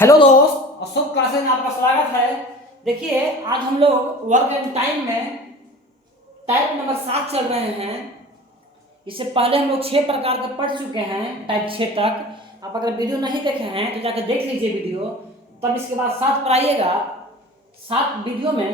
Hello दोस्त, Ashok classes में आपका स्वागत है। देखिए, आज हम लोग वर्क एंड टाइम में टाइप नंबर 7 चल रहे हैं। इससे पहले हम लोग 6 प्रकार के पढ़ चुके हैं, टाइप 6 तक। आप अगर वीडियो नहीं देखे हैं तो जाकर देख लीजिए वीडियो, तब इसके बाद 7 पर आइएगा। 7 वीडियो में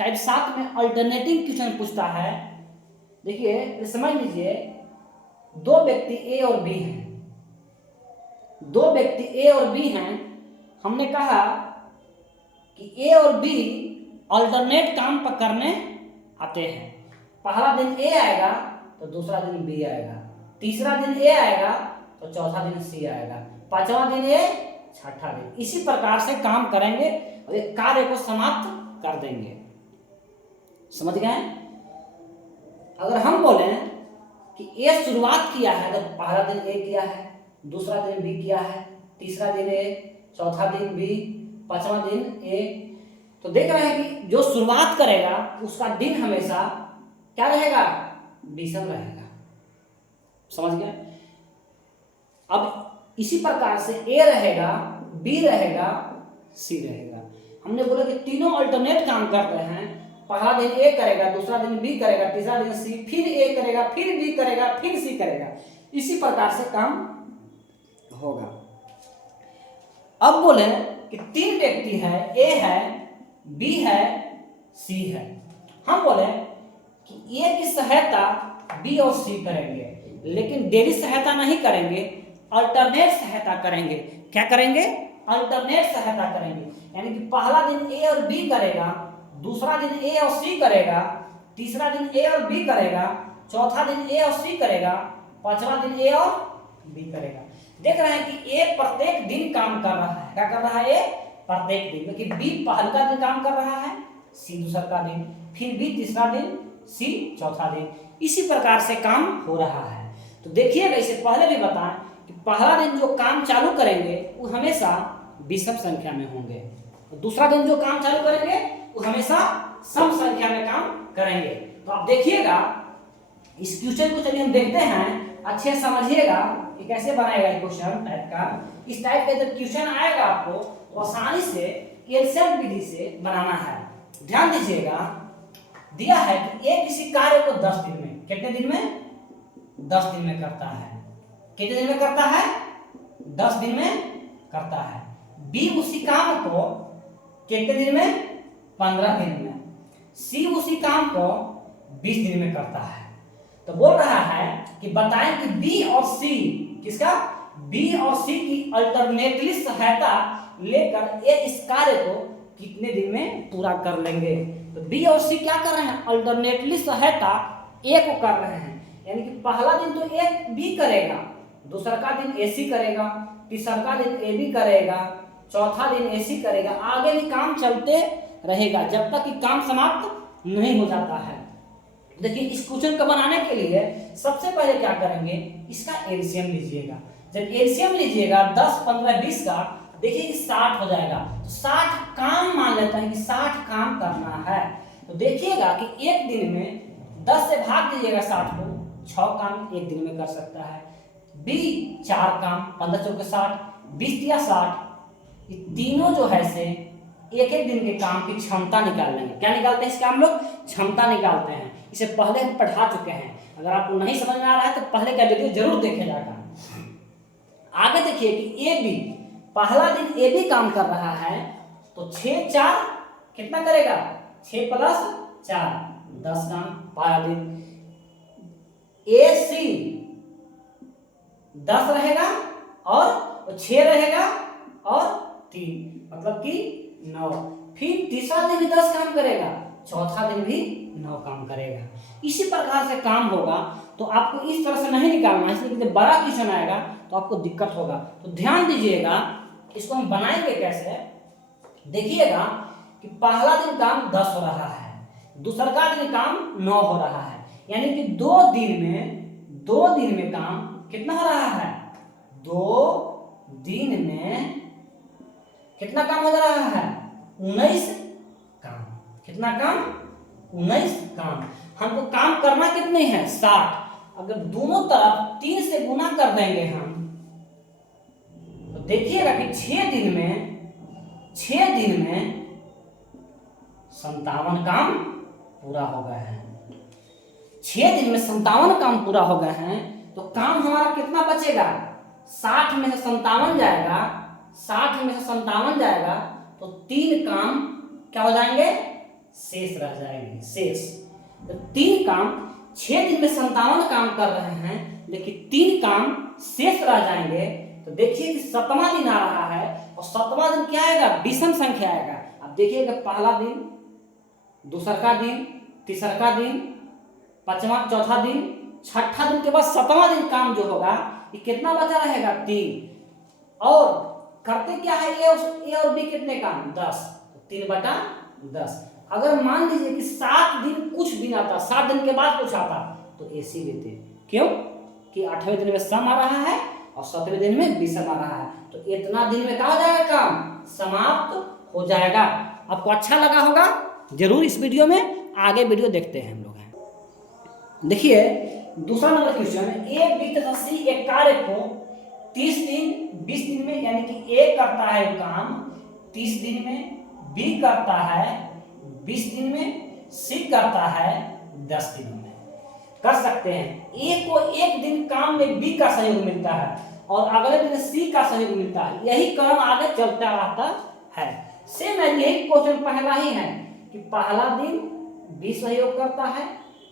टाइप 7 में अल्टरनेटिंग क्वेश्चन पूछता है। देखिए, समझ लीजिए, दो व्यक्ति ए और बी हैं। दो व्यक्ति ए और बी हैं। हमने कहा कि ए और बी अल्टरनेट काम पर करने आते हैं। पहला दिन ए आएगा तो दूसरा दिन बी आएगा, तीसरा दिन ए आएगा तो चौथा दिन सी आएगा, पांचवा दिन ए, छठा दिन। इसी प्रकार से काम करेंगे और एक कार्य को समाप्त कर देंगे। समझ गए? अगर हम बोले कि ए शुरुआत किया है तो पहला दिन ए किया है, दूसरा दिन बी किया है, तीसरा दिन ए, चौथा दिन बी, पांचवा दिन ए। तो देख रहे हैं कि जो शुरुआत करेगा उसका दिन हमेशा क्या रहेगा? विषम रहेगा। समझ गए? अब इसी प्रकार से ए रहेगा, बी रहेगा, सी रहेगा। हमने बोला कि तीनों अल्टरनेट काम कर रहे हैं। पहला दिन ए करेगा, दूसरा दिन बी करेगा, तीसरा दिन सी, फिर ए करेगा, फिर बी करेगा, फिर सी करेगा। इसी प्रकार से काम होगा। अब बोले कि 3 व्यक्ति है, ए है, बी है, सी है। हम बोले कि ए की सहायता बी और सी करेंगे, लेकिन डेली सहायता नहीं करेंगे, अल्टरनेट सहायता करेंगे। क्या करेंगे? अल्टरनेट सहायता करेंगे। यानी कि पहला दिन ए और बी करेगा, दूसरा दिन ए और सी करेगा, तीसरा दिन ए और बी करेगा, चौथा दिन ए और सी करेगा, पांचवा दिन ए और बी करेगा। देख रहे हैं कि ए प्रत्येक दिन काम कर रहा है। क्या कर रहा है? ए प्रत्येक दिन, क्योंकि बी पहला का दिन काम कर रहा है, सी दूसरा का दिन, फिर बी तीसरा दिन, सी चौथा दिन। इसी प्रकार से काम हो रहा है। तो देखिएगा, इससे पहले भी बताएं कि पहला दिन जो काम चालू करेंगे वो हमेशा विषम संख्या में होंगे, और दूसरा दिन जो काम चालू करेंगे वो हमेशा सम संख्या में काम करेंगे। तो आप देखिएगा, इस क्वेश्चन को चलिए हम देखते हैं, अच्छे समझिएगा कि कैसे बनाएगा क्वेश्चन टाइप का। इस टाइप का जब क्वेश्चन आएगा आपको तो आसानी से एलसीएम विधि से बनाना है। ध्यान दीजिएगा, दिया है कि ए किसी कार्य को 10 दिन में, कितने दिन में? 10 दिन में करता है। कितने दिन में करता है? 10 दिन में करता है। बी उसी काम को कितने दिन में? 15 दिन में। सी उसी काम को 20 दिन में करता है। तो बोल रहा है कि बताएं कि बी और सी, किसका? बी और सी की अल्टरनेटली सहायता लेकर ए इस कार्य को कितने दिन में पूरा कर लेंगे। तो बी और सी क्या कर रहे हैं? अल्टरनेटली सहायता ए को कर रहे हैं। यानी कि पहला दिन तो ए बी करेगा, दूसरा का दिन ए सी करेगा, तीसरा का दिन ए बी करेगा, चौथा दिन ए सी करेगा। आगे भी काम चलते रहेगा जब तक कि काम समाप्त नहीं हो जाता है। देखिए, इस क्वेश्चन को बनाने के लिए सबसे पहले क्या करेंगे? इसका एलसीएम लीजिएगा। जब एलसीएम लीजिएगा 10, 15, 20 का, देखिए कि 60 हो जाएगा। तो 60 काम मान लेता है कि 60 काम करना है। तो देखिएगा कि एक दिन में 10 से भाग दीजिएगा 60 को, 6 काम एक दिन में कर सकता है। बी 4 काम, 15 चौके 60, 20 दिया 60। ये तीनों जो है से एक एक दिन के काम की क्षमता निकाल लेंगे। क्या निकालते हैं इसका हम लोग? क्षमता निकालते हैं। इसे पहले हम पढ़ा चुके हैं। अगर आपको नहीं समझ में आ रहा है तो पहले का वीडियो जरूर देखे जाएगा। आगे देखिए कि ए बी, पहला दिन ए बी काम कर रहा है, तो 6 4 कितना करेगा? 6 + 4 10 काम पहला दिन। ए सी 10 रहेगा और 6 रहेगा और 3, मतलब कि 9। फिर तीसरा दिन भी 10 काम करेगा, चौथा दिन भी 9 काम करेगा। इसी प्रकार से काम होगा। तो आपको इस तरह से नहीं निकालना, इसलिए जब बड़ा क्वेश्चन आएगा तो आपको दिक्कत होगा। तो ध्यान दीजिएगा, इसको हम बनाएंगे कैसे। देखिएगा कि पहला दिन काम 10 हो रहा है, दूसरा का दिन काम 9 हो रहा है। यानी कि 2 दिन में काम कितना हो रहा है? 2 दिन में कितना काम हो रहा है? 19 काम। कितना काम? 19 काम। हमको काम करना कितने हैं? 60। अगर दोनों तरफ 3 से गुना कर देंगे हम, तो देखिएगा कि 6 दिन में 57 काम पूरा हो गए हैं। 6 दिन में 57 काम पूरा हो गए हैं, तो काम हमारा कितना बचेगा? 60 में से 57 जाएगा, 60 में से 57 जाएगा, तो 3 काम क्या हो जाएंगे? शेष रह जाएंगे, शेष। तो 3 काम, 6 दिन में 57 काम कर रहे हैं, लेकिन 3 काम शेष रह जाएंगे। तो देखिए कि 7वां दिन आ रहा है, और 7वां दिन क्या आएगा? विषम संख्या आएगा। अब देखिएगा, पहला दिन, दूसरा का दिन, तीसरा का दिन, पांचवा, चौथा दिन, छठा दिन के बाद 7वां दिन काम जो होगा, ये कितना बचा रहेगा? 3। और करते क्या है ए और बी कितने काम? 10। 3/10। अगर मान लीजिए कि 7 दिन कुछ भी ना था, 7 दिन के बाद कुछ आता, तो ऐसी लेते। क्यों? कि 8वें दिन में सम आ रहा है और 7वें दिन में विषम आ रहा है, तो इतना दिन में क्या हो जाएगा? काम समाप्त हो जाएगा। आपको अच्छा लगा होगा जरूर इस वीडियो में, आगे वीडियो देखते हैं हम लोग हैं। देखिए दूसरा नंबर क्वेश्चन, ए बी तथा सी एक कार्य को 30 दिन 20 दिन में, यानी कि ए करता है काम 30 दिन में, बी करता है 20 दिन में, सी करता है 10 दिनों में। कर सकते हैं। ए को एक दिन काम में बी का सहयोग मिलता है और अगले दिन सी का सहयोग मिलता है, यही क्रम आगे चलता रहता है। सेम है, यही क्वेश्चन पहला ही है कि पहला दिन बी सहयोग करता है,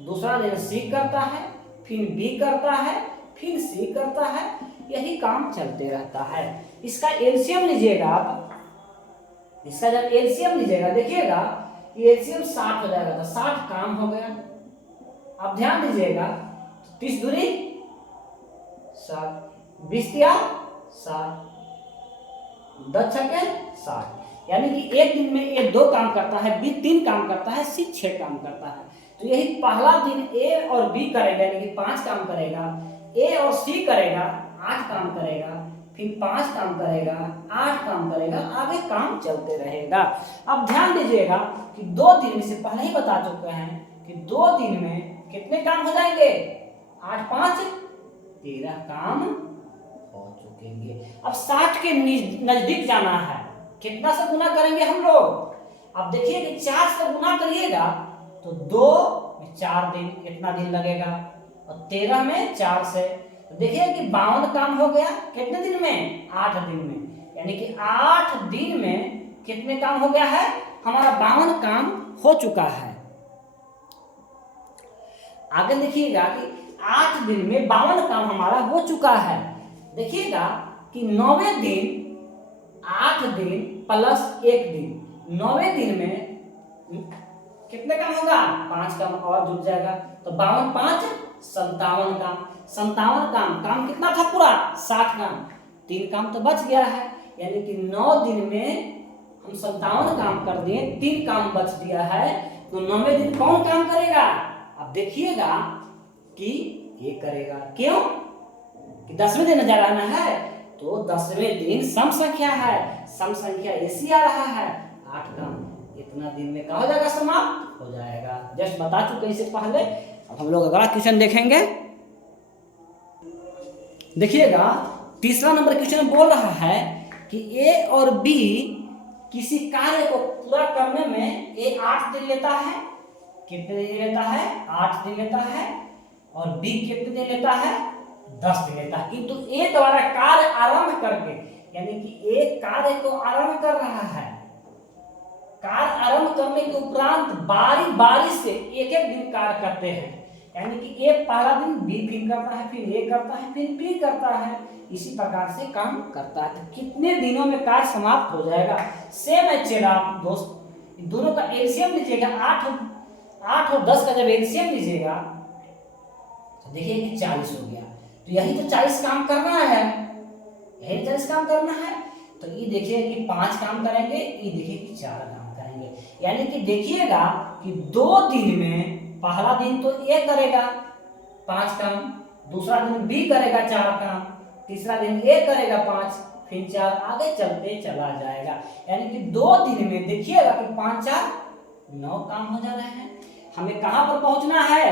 दूसरा दिन सी करता है, फिर बी करता है, फिर सी करता है, यही काम चलते रहता है। इसका एलसीएम लीजिएगा आप, इसका जब एलसीएम लीजिएगा देखिएगा एलसीएम 60 हो जाएगा, तो 60 काम हो गया। अब ध्यान दीजिएगा, 30 दूनी 60, 20 तिया 60, 10 छक्के 60, यानी कि एक दिन में ए 2 काम करता है, बी 3 काम करता है, सी 6 काम करता है। तो यही पहला दिन ए और बी करेगा, यानी कि 5 काम करेगा, ए और सी करेगा 8 काम करेगा, फिर 5 काम करेगा, 8 काम करेगा, आगे काम चलते रहेगा। अब ध्यान दीजिएगा कि 2 दिन में से पहले ही बता चुके हैं कि 2 दिन में कितने काम हो जाएंगे? 8 5 13 काम हो चुकेंगे। अब 60 के नजदीक जाना है, कितना से गुना करेंगे हम लोग? अब देखिए कि 4 से गुना करिएगा तो 2 में 4 दिन, कितना दिन लगेगा? और 13 में 4 से, तो देखिए कि 52 काम हो गया। कितने दिन में? 8 दिन में, यानी कि 8 दिन में कितने काम हो गया है? हमारा 52 काम हो चुका है। आगे देखिएगा कि 8 दिन में 52 काम हमारा हो चुका है। देखिएगा कि 9वें दिन 8 दिन प्लस 1 दिन, 9वें दिन में कितने काम होगा? 5 काम और जुड़ जाएगा, तो 52 5 57 काम। 57 काम कितना था पूरा? 60 काम, 3 काम तो बच गया है, यानी कि 9 दिन में हम 57 काम कर दिए, 3 काम बच दिया है। तो 9वें दिन कौन काम करेगा? अब देखिएगा कि ये करेगा। क्यों? कि 10वें दिन जा रहना है, तो 10वें दिन सम संख्या है, सम संख्या ऐसी आ रहा है 8 काम, इतना दिन में क्या हो जाएगा? समाप्त हो जाएगा। जस्ट बता चुके इससे पहले। अब हम लोग अगला क्वेश्चन देखेंगे। देखिएगा तीसरा नंबर क्वेश्चन बोल रहा है कि ए और बी किसी कार्य को पूरा करने में ए 8 दिन लेता है, कितने दिन लेता है? 8 दिन लेता है, और बी कितने दिन लेता है? 10 दिन लेता है। किंतु ए द्वारा कार्य आरंभ करके, यानी कि ए कार्य को आरंभ कर रहा है, कार्य आरंभ करने के उपरांत बारी बारी से एक एक दिन कार्य करते हैं, यानी कि ए पहला दिन बी फिर करता है, फिर ए करता है, फिर बी करता है, इसी प्रकार से काम करता है। तो कितने दिनों में कार्य समाप्त हो जाएगा? सेम है चेला दोस्त, दोनों का एलसीएम लीजिएगा, 8 और 10 का जब एलसीएम लीजिएगा तो देखिए कि 40 हो गया। तो यही तो 40 काम करना है, यही 40 काम करना है। तो ये देखिए कि 5 काम करेंगे, ये देखिए कि 4 काम करेंगे, यानी कि देखिएगा कि 2 दिन में पहला दिन तो ए करेगा 5 काम, दूसरा दिन बी करेगा 4 काम, तीसरा दिन ए करेगा 5, फिर 4, आगे चलते चला जाएगा। यानी कि 2 दिन में देखिएगा कि 5 4 9 काम हो जा रहे हैं। हमें कहां पर पहुंचना है?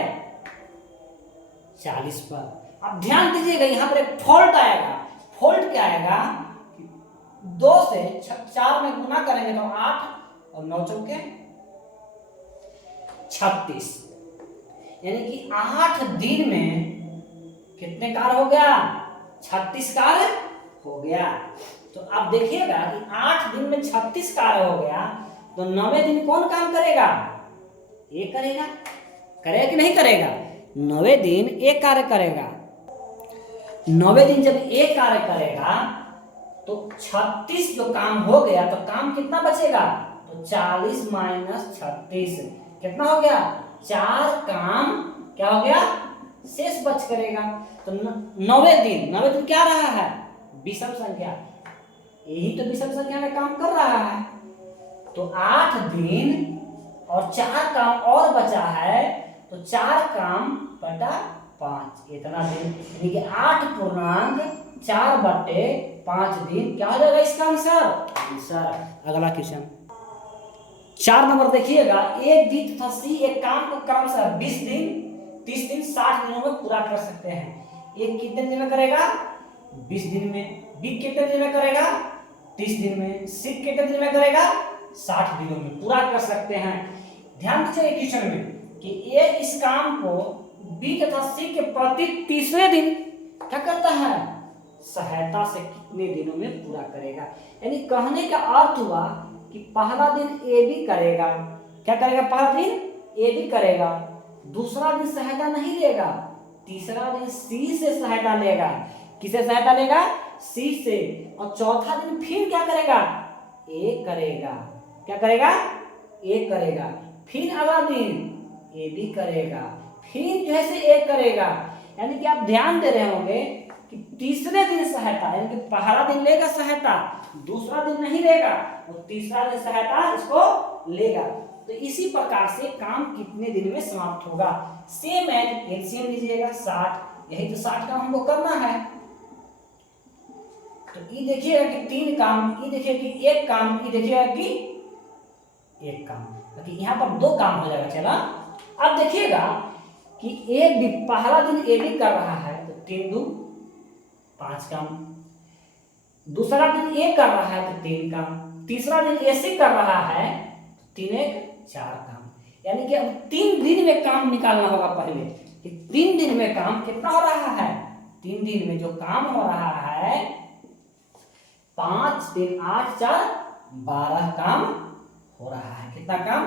40 पर। अब ध्यान दीजिएगा, यहां पर एक फॉल्ट आएगा। फॉल्ट क्या आएगा? कि 2 से 4 में गुना करेंगे तो 8 और 9 चौके 36, यानी कि 8 दिन में कितने कार्य हो गया? 36 कार्य हो गया। तो आप देखिएगा कि 8 दिन में 36 कार्य हो गया, तो 9वें दिन कौन काम करेगा? ये करेगा। करेगा कि नहीं करेगा? 9वें दिन एक कार्य करेगा। 9वें दिन जब एक कार्य करेगा तो 36 जो काम हो गया, तो काम कितना बचेगा? तो 40 माइनस 36 कितना हो गया? 4 काम क्या हो गया? शेष बच करेगा। तो 9वें दिन क्या रहा है? विषम संख्या। यही तो विषम संख्या में काम कर रहा है। तो 8 दिन और 4 काम और बचा है, तो 4 काम बटा 5 इतना दिन, यानी कि 8.4/5 दिन क्या हो जाएगा इसका आंसर? अगला क्वेश्चन 4 नंबर देखिएगा। ए, बी तथा सी एक काम को क्रमशः 20 दिन, 30 दिन, 60 दिनों में पूरा कर सकते हैं। ए कितने दिन में करेगा? 20 दिन में। बी कितने दिन में करेगा? 30 दिन में। सी कितने दिन में करेगा? 60 दिनों में पूरा कर सकते हैं। ध्यान दीजिए क्वेश्चन में कि ए इस काम को बी तथा सी के प्रति तीसरे दिन क्या करता है? सहायता से कितने दिनों में पूरा करेगा। यानी कहने का अर्थ हुआ कि पहला दिन ए बी करेगा। क्या करेगा? पहला दिन ए बी करेगा, दूसरा दिन सहायता नहीं लेगा, तीसरा दिन सी से सहायता लेगा। किसे सहायता लेगा? सी से। और चौथा दिन फिर क्या करेगा? ए करेगा। क्या करेगा? ए करेगा। फिर अगला दिन ए बी करेगा, फिर जो है से ए करेगा। यानी कि आप ध्यान दे रहे होंगे कि तीसरे दिन सहायता, यानी कि पहला दिन लेगा सहायता, दूसरा दिन नहीं लेगा, और तीसरा दिन सहायता इसको लेगा। तो इसी प्रकार से काम कितने दिन में समाप्त होगा? सेम एज एलसीएम लीजिएगा 60, यही तो 60 काम हमको करना है। तो ये देखिएगा कि 3 काम, ये देखिए कि 1 काम, ये देखिएगा कि 1 काम, क्योंकि यहाँ पर 2 काम हो जाएगा। चला अब देखिएगा कि ए बी, पहला दिन ए बी कर रहा है तो 3 दूनी 5 काम, दूसरा दिन ए कर रहा है तो 3 काम, तीसरा दिन ए सी कर रहा है तो 3 1 4 काम। यानी कि अब 3 दिन में काम निकालना होगा पहले कि 3 दिन में काम कितना हो रहा है? 3 दिन में जो काम हो रहा है 5 दिन 8 4 12 काम हो रहा है। कितना काम?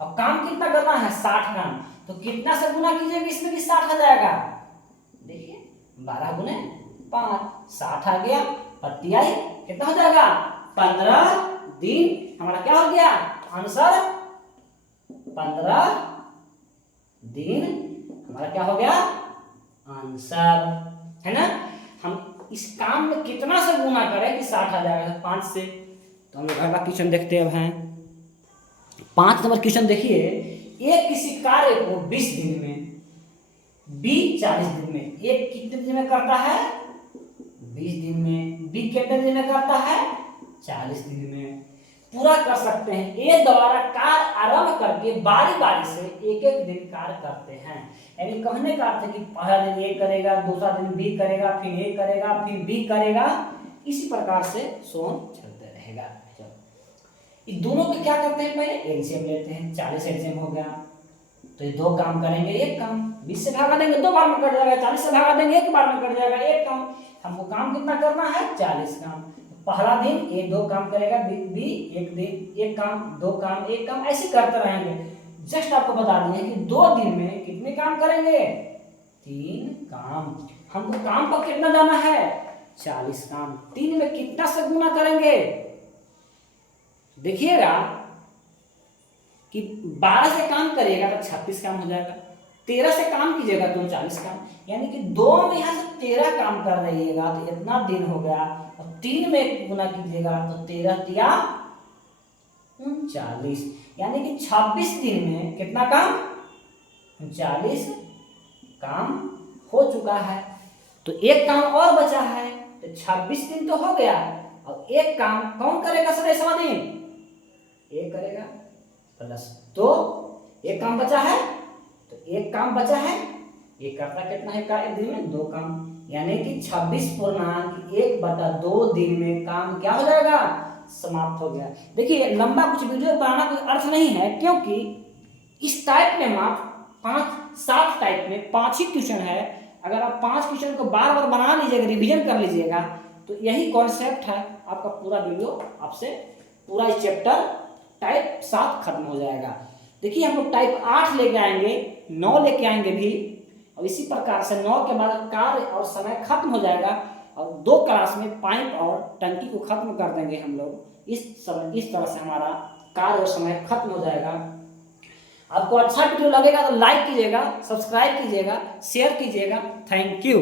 अब काम कितना करना है? 60 काम। तो कितना से गुना कीजिएगा इसमें कि 60 आ जाएगा? देखिए 12 गुने 5 60 आ गया, पत्ती आई, कितना हो जाएगा? 15 दिन। हमारा क्या हो गया आंसर? 15 दिन हमारा क्या हो गया आंसर, है ना। हम इस काम में कितना से गुना करें कि 60 आ जाएगा? 5 से। तो हम अगला क्वेश्चन देखते हैं। 5 नंबर क्वेश्चन देखिए। एक किसी कार्य को 20 दिन में, बी 40 दिन में, एक कितने दिन में करता है? 20 दिन में। बी कितने दिन में करता है? 40 दिन में पूरा कर सकते हैं। ए द्वारा कार्य आरंभ करके बारी बारी से एक एक दिन कार्य करते हैं। यानी कहने का अर्थ है कि पहला दिन ए करेगा, दूसरा दिन बी करेगा, फिर ए करेगा, फिर बी करेगा, इसी प्रकार से सोन चलते रहेगा। ये दोनों के क्या करते हैं? पहले एलसीएम लेते हैं। 40 एलसीएम हो गया तो ये 2 काम करेंगे, 1 काम। 20 से भागा देंगे 2 बार में कट जाएगा, 40 से भागा देंगे 1 बार में कट जाएगा, 1 काम। हमको काम कितना करना है? 40 काम। पहला दिन ए 2 काम करेगा, बी 1 दिन 1 काम, 2 काम 1 काम, ऐसे करते रहेंगे। जस्ट आपको बता दिए कि 2 दिन में कितने काम करेंगे? 3 काम। हमको काम पर कितना जाना है? 40 काम। 3 में कितना से गुना करेंगे? देखिएगा कि 12 से काम करिएगा तो 36 काम हो जाएगा, 13 से काम कीजिएगा तो 40 काम, यानी कि 2 में यहाँ से 13 काम कर रहिएगा तो इतना दिन हो गया। और 3 में गुना कीजिएगा तो 13 तिया 39, यानी कि 26 दिन में कितना काम? 39 काम हो चुका है। तो 1 काम और बचा है, तो 26 दिन तो हो गया। अब 1 काम कौन करेगा? सर दिन ए करेगा प्लस 2, 1 काम बचा है, तो 1 काम बचा है, ये करता कितना है? का 1 दिन में 2 काम, यानी कि 26.1/2 दिन में काम क्या हो जाएगा, समाप्त हो गया। देखिए लंबा कुछ वीडियो बनाना कोई अर्थ नहीं है, क्योंकि इस टाइप में मात्र 5-7 टाइप में 5 ही क्वेश्चन है। अगर आप 5 क्वेश्चन को बार बार बना लीजिएगा, रिवीजन कर लीजिएगा, तो यही कॉन्सेप्ट है, आपका पूरा वीडियो आपसे पूरा इस चैप्टर टाइप 7 खत्म हो जाएगा। देखिए हम लोग टाइप 8 लेके आएंगे, 9 लेके आएंगे भी, और इसी प्रकार से 9 के बाद कार्य और समय खत्म हो जाएगा, और 2 क्लास में पाइप और टंकी को खत्म कर देंगे हम लोग। इस तरह से हमारा कार्य और समय खत्म हो जाएगा। आपको अच्छा वीडियो लगेगा तो लाइक कीजिएगा, सब्सक्राइब कीजिएगा, शेयर कीजिएगा। Thank you.